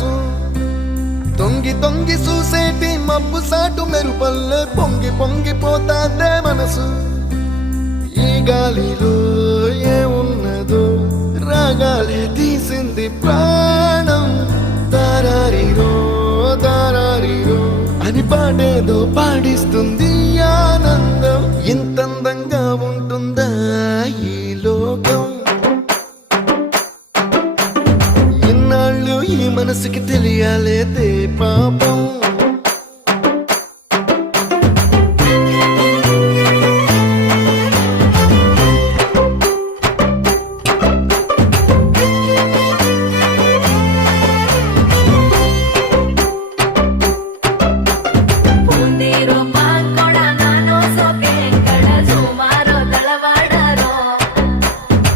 మనసు తొంగి తొంగి చూసేటి మబ్బు సాటు మెరుపల్లే పొంగి పొంగిపోతాందే మనసు ఈ గాలిలో ఏమున్నదో రాగాలే తీసింది ప్రాణం దారారిరో దారారిరో అని పాడేదో పాడిస్తుంది ఆనందం ఇంత అందంగా ఉంటుందా ఈ లోకం ఇన్నాళ్ళు ఈ మనసుకి తెలియాలేదే పాప